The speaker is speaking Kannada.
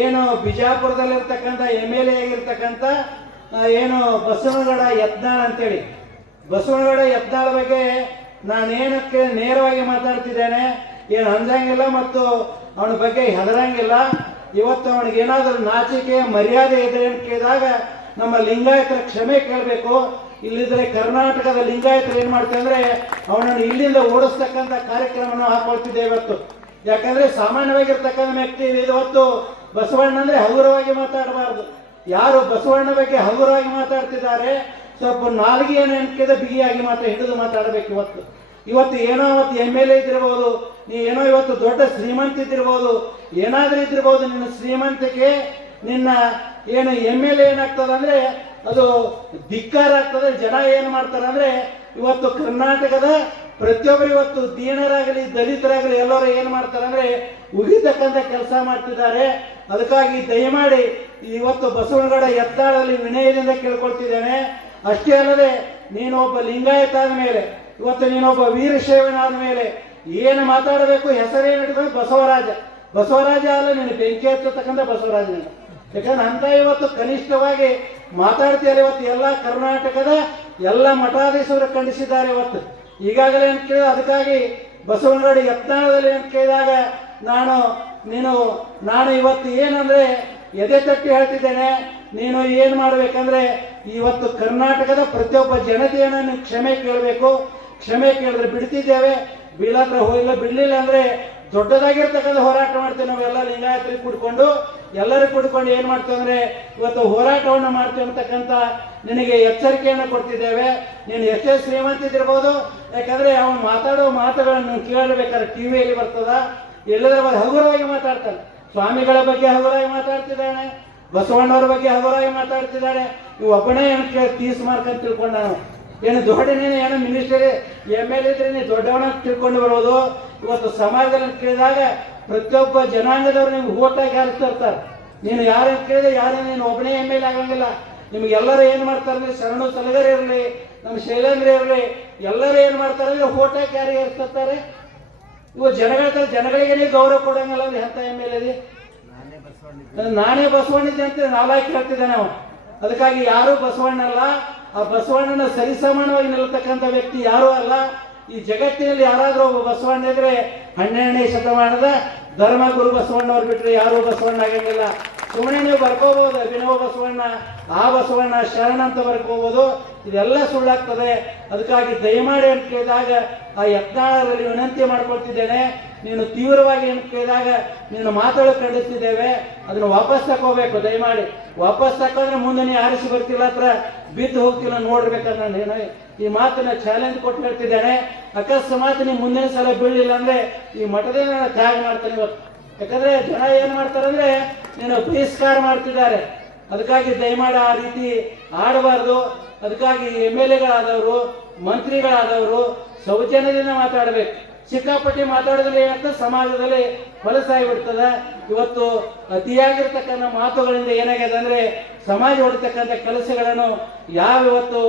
ಏನು ಬಿಜಾಪುರದಲ್ಲಿರ್ತಕ್ಕಂಥ MLA ಆಗಿರ್ತಕ್ಕಂಥ ಏನು ಬಸವನಗೌಡ ಯತ್ನಾಳ್ ಅಂತೇಳಿ, ಬಸವನಗೌಡ ಯತ್ನಾಳ್ ಬಗ್ಗೆ ನಾನೇನಕ್ಕೆ ನೇರವಾಗಿ ಮಾತಾಡ್ತಿದ್ದೇನೆ, ಏನು ಅಂಜಂಗಿಲ್ಲ ಮತ್ತು ಅವನ ಬಗ್ಗೆ ಹೆದರಂಗಿಲ್ಲ. ಇವತ್ತು ಅವನಿಗೇನಾದರೂ ನಾಚಿಕೆ ಮರ್ಯಾದೆ ಇದೆ ಅಂತ ಕೇಳಿದಾಗ ನಮ್ಮ ಲಿಂಗಾಯತರ ಕ್ಷಮೆ ಕೇಳಬೇಕು. ಇಲ್ಲಿದ್ರೆ ಕರ್ನಾಟಕದ ಲಿಂಗಾಯತರು ಏನು ಮಾಡ್ತಾರೆ ಅಂದರೆ ಅವನನ್ನು ಇಲ್ಲಿಂದ ಓಡಿಸ್ತಕ್ಕಂಥ ಕಾರ್ಯಕ್ರಮವನ್ನು ಹಾಕೊಳ್ತಿದ್ದೇವೆ ಇವತ್ತು. ಯಾಕಂದರೆ ಸಾಮಾನ್ಯವಾಗಿರ್ತಕ್ಕಂಥ ವ್ಯಕ್ತಿ ಇವತ್ತು ಬಸವಣ್ಣ ಅಂದರೆ ಹಗುರವಾಗಿ ಮಾತಾಡಬಾರ್ದು. ಯಾರು ಬಸವಣ್ಣ ಬಗ್ಗೆ ಹಗುರವಾಗಿ ಮಾತಾಡ್ತಿದ್ದಾರೆ ಸ್ವಲ್ಪ ನಾಲ್ಗೆಯನ್ನು ಎಣ್ಕೆದ ಬಿಗಿಯಾಗಿ ಹಿಡಿದು ಮಾತಾಡಬೇಕು. ಇವತ್ತು ಏನೋ ಅವತ್ತು MLA ಇದ್ದಿರ್ಬೋದು, ನೀ ಏನೋ ಇವತ್ತು ದೊಡ್ಡ ಶ್ರೀಮಂತ ಇದ್ದಿರ್ಬೋದು, ಏನಾದರೂ ಇದ್ದಿರ್ಬೋದು, ನಿನ್ನ ಶ್ರೀಮಂತಿಕೆ ನಿನ್ನ ಏನು MLA ಏನಾಗ್ತದೆ ಅಂದರೆ ಅದು ಧಿಕ್ಕಾರ ಆಗ್ತದೆ. ಜನ ಏನು ಮಾಡ್ತಾರೆ ಅಂದರೆ ಇವತ್ತು ಕರ್ನಾಟಕದ ಪ್ರತಿಯೊಬ್ಬರು ಇವತ್ತು ದೀನರಾಗಲಿ ದಲಿತರಾಗಲಿ ಎಲ್ಲರೂ ಏನು ಮಾಡ್ತಾರೆ ಅಂದರೆ ಉಗಿತಕ್ಕಂಥ ಕೆಲಸ ಮಾಡ್ತಿದ್ದಾರೆ. ಅದಕ್ಕಾಗಿ ದಯಮಾಡಿ ಇವತ್ತು ಬಸವನಗೌಡ ಯತ್ನಾಳಲ್ಲಿ ವಿನಯದಿಂದ ಕೇಳ್ಕೊಳ್ತಿದ್ದೇನೆ. ಅಷ್ಟೇ ಅಲ್ಲದೆ ನೀನೊಬ್ಬ ಲಿಂಗಾಯತ ಆದ ಮೇಲೆ, ಇವತ್ತು ನೀನೊಬ್ಬ ವೀರಶೈವನಾದ ಮೇಲೆ ಏನು ಮಾತಾಡಬೇಕು, ಹೆಸರೇನು ಇಟ್ಕೊಂಡು ಬಸವರಾಜ ಅಲ್ಲ, ನೀನು ಬೆಂಕಿ ಹಚ್ಚತಕ್ಕಂಥ ಬಸವರಾಜ. ಯಾಕಂದ್ರೆ ಅಂತ ಇವತ್ತು ಕನಿಷ್ಠವಾಗಿ ಮಾತಾಡ್ತೀಯಲ್ಲ. ಇವತ್ತು ಎಲ್ಲ ಕರ್ನಾಟಕದ ಎಲ್ಲ ಮಠಾಧೀಶರು ಖಂಡಿಸಿದ್ದಾರೆ. ಇವತ್ತು ಈಗಾಗಲೇ ಅಂತ ಕೇಳಿದ, ಅದಕ್ಕಾಗಿ ಬಸವನಗೌಡ ಯತ್ನಾಳದಲ್ಲಿ ಅಂತ ಕೇಳಿದಾಗ ನಾನು ಇವತ್ತು ಏನಂದ್ರೆ ಎದೆ ತಟ್ಟಿ ಹೇಳ್ತಿದ್ದೇನೆ, ನೀನು ಏನು ಮಾಡಬೇಕಂದ್ರೆ ಇವತ್ತು ಕರ್ನಾಟಕದ ಪ್ರತಿಯೊಬ್ಬ ಜನತೆಯನ್ನು ನೀವು ಕ್ಷಮೆ ಕೇಳಬೇಕು. ಕ್ಷಮೆ ಕೇಳಿದ್ರೆ ಬಿಡ್ತಿದ್ದೇವೆ, ಬೀಳಾದ್ರೆ ಹೋಗಿಲ್ಲ, ಬಿಡಲಿಲ್ಲ ಅಂದರೆ ದೊಡ್ಡದಾಗಿರ್ತಕ್ಕಂಥ ಹೋರಾಟ ಮಾಡ್ತೇವೆ. ನಾವೆಲ್ಲ ಲಿಂಗಾಯತರಿಗೆ ಕೂಡ್ಕೊಂಡು ಎಲ್ಲರೂ ಕೂಡ್ಕೊಂಡು ಏನು ಮಾಡ್ತೇವೆ ಅಂದರೆ ಇವತ್ತು ಹೋರಾಟವನ್ನು ಮಾಡ್ತೇವೆ ಅಂತಕ್ಕಂಥ ನಿನಗೆ ಎಚ್ಚರಿಕೆಯನ್ನು ಕೊಡ್ತಿದ್ದೇವೆ. ನೀನು ಎಷ್ಟೇ ಶ್ರೀಮಂತಿದ್ದಿರ್ಬೋದು, ಯಾಕಂದರೆ ಅವನು ಮಾತಾಡೋ ಮಾತುಗಳನ್ನು ಕೇಳಬೇಕಾದ್ರೆ TV ಬರ್ತದ, ಎಲ್ಲದರ ಬಗ್ಗೆ ಹಗುರವಾಗಿ ಮಾತಾಡ್ತಾನೆ. ಸ್ವಾಮಿಗಳ ಬಗ್ಗೆ ಹಗುರವಾಗಿ ಮಾತಾಡ್ತಿದ್ದಾನೆ, ಬಸವಣ್ಣವ್ರ ಬಗ್ಗೆ ಹಗುರವಾಗಿ ಮಾತಾಡ್ತಿದ್ದಾನೆ. ಇವು ಒಬ್ಬನೇ ಏನು ತೀಸ್ ಮಾರ್ಕ್ ಅಂತ ತಿಳ್ಕೊಂಡ ನಾವು. ಏನು ದೊಡ್ಡ ನೀನು ಏನೋ ಮಿನಿಸ್ಟರ್ MLA ಇದ್ರೆ ನೀನು ದೊಡ್ಡವನ ತಿಳ್ಕೊಂಡು ಬರೋದು. ಇವತ್ತು ಸಮಾಜದಲ್ಲಿ ಕೇಳಿದಾಗ ಪ್ರತಿಯೊಬ್ಬ ಜನಾಂಗದವರು ನಿಮ್ಗೆ ಓಟಾಗಿ ಹಾರಿಸ್ತಿರ್ತಾರೆ. ನೀನು ಯಾರನ್ನು ಕೇಳಿದ್ರೆ ನೀನು ಒಬ್ಬನೇ MLA ಆಗಂಗಿಲ್ಲ. ನಿಮ್ಗೆಲ್ಲರೂ ಏನು ಮಾಡ್ತಾರೆ ಅಂದರೆ ಶರಣು ಸಲಗರ್ ಇರಲಿ, ನಮ್ಮ ಶೈಲೇಂದ್ರ ಇರಲಿ, ಎಲ್ಲರೂ ಏನು ಮಾಡ್ತಾರೆ ಅಂದರೆ ಓಟಾಗಿ ಯಾರಿಗೆ ಹಾರಿಸ್ತಿರ್ತಾರೆ. ಇವು ಜನಗಳಿಗೆ ನೀವು ಗೌರವ ಕೊಡಂಗಿಲ್ಲ ಅಂದ್ರೆ ಎಂಥ MLA ನಾನೇ ಬಸವಣ್ಣಿದ್ದೆ ಅಂತ ನಾಲಾಕಿ ಹೇಳ್ತಿದ್ದೆ ನಾವು. ಅದಕ್ಕಾಗಿ ಯಾರೂ ಬಸವಣ್ಣಲ್ಲ. ಆ ಬಸವಣ್ಣನ ಸರಿಸಮಾನವಾಗಿ ನಿಲ್ತಕ್ಕಂಥ ವ್ಯಕ್ತಿ ಯಾರೂ ಅಲ್ಲ. ಈ ಜಗತ್ತಿನಲ್ಲಿ ಯಾರಾದರೂ ಒಬ್ಬ ಬಸವಣ್ಣ ಇದ್ರೆ 12ನೇ ಶತಮಾನದ ಧರ್ಮಗುರು ಬಸವಣ್ಣವ್ರು ಬಿಟ್ಟರೆ ಯಾರೂ ಬಸವಣ್ಣ ಆಗಂಗಿಲ್ಲ. ಸುಮ್ಮನೆ ನೀವು ಬರ್ಕೋಬಹುದು ಅಭಿನವ ಬಸವಣ್ಣ, ಆ ಬಸವಣ್ಣ ಶರಣ ಅಂತ ಬರ್ಕೋಬಹುದು, ಇದೆಲ್ಲ ಸುಳ್ಳಾಗ್ತದೆ. ಅದಕ್ಕಾಗಿ ದಯಮಾಡಿ ಅಂತ ಕೇಳಿದಾಗ ಆ ಯತ್ನಾಳರಲ್ಲಿ ವಿನಂತಿ ಮಾಡ್ಕೊಳ್ತಿದ್ದೇನೆ. ನೀನು ತೀವ್ರವಾಗಿ ಅಂತ ಕೇಳಿದಾಗ ನಿನ್ನ ಮಾತುಗಳು ಖಂಡಿಸ್ತಿದ್ದೇವೆ, ಅದನ್ನು ವಾಪಸ್ ತಗೋಬೇಕು. ದಯಮಾಡಿ ವಾಪಸ್ ತಕೊಂಡ್ರೆ ಮುಂದೆ ನೀ ಆರಿಸಿ ಬರ್ತಿಲ್ಲ, ಹತ್ರ ಬಿದ್ದು ಹೋಗ್ತಿಲ್ಲ ನೋಡ್ಬೇಕಂದ್ರೆ ನಾನು ಈ ಮಾತನ್ನ ಚಾಲೆಂಜ್ ಕೊಟ್ಟು ಹೇಳ್ತಿದ್ದೇನೆ. ಅಕಸ್ಮಾತ್ ನೀವು ಮುಂದಿನ ಸಲ ಬೀಳಲಿಲ್ಲ ಅಂದ್ರೆ ಈ ಮಠದಿಂದ ನಾನು ತ್ಯಾಗ ಮಾಡ್ತೇನೆ ಇವತ್ತು. ಯಾಕಂದ್ರೆ ಜನ ಏನ್ ಮಾಡ್ತಾರೆ ಅಂದ್ರೆ ನೀನು ಬಹಿಷ್ಕಾರ ಮಾಡ್ತಿದ್ದಾರೆ. ಅದಕ್ಕಾಗಿ ದಯಮಾಡಿ ಆ ರೀತಿ ಆಡಬಾರ್ದು. ಅದಕ್ಕಾಗಿ MLAಗಳಾದವರು, ಮಂತ್ರಿಗಳಾದವರು ಸೌಜನ್ಯದಿಂದ ಮಾತಾಡಬೇಕು. ಸಿಕ್ಕಾಪಟ್ಟಿ ಮಾತಾಡಿದ್ರೆ ಏನಾಗ್ತದೆ, ಸಮಾಜದಲ್ಲಿ ಹೊಲಸಾಗಿಬಿಡ್ತದೆ. ಇವತ್ತು ಅತಿಯಾಗಿರ್ತಕ್ಕಂಥ ಮಾತುಗಳಿಂದ ಏನಾಗಿದೆ ಅಂದ್ರೆ ಸಮಾಜ ಹೊಡಿತಕ್ಕಂಥ ಕೆಲಸಗಳನ್ನು ಇವತ್ತು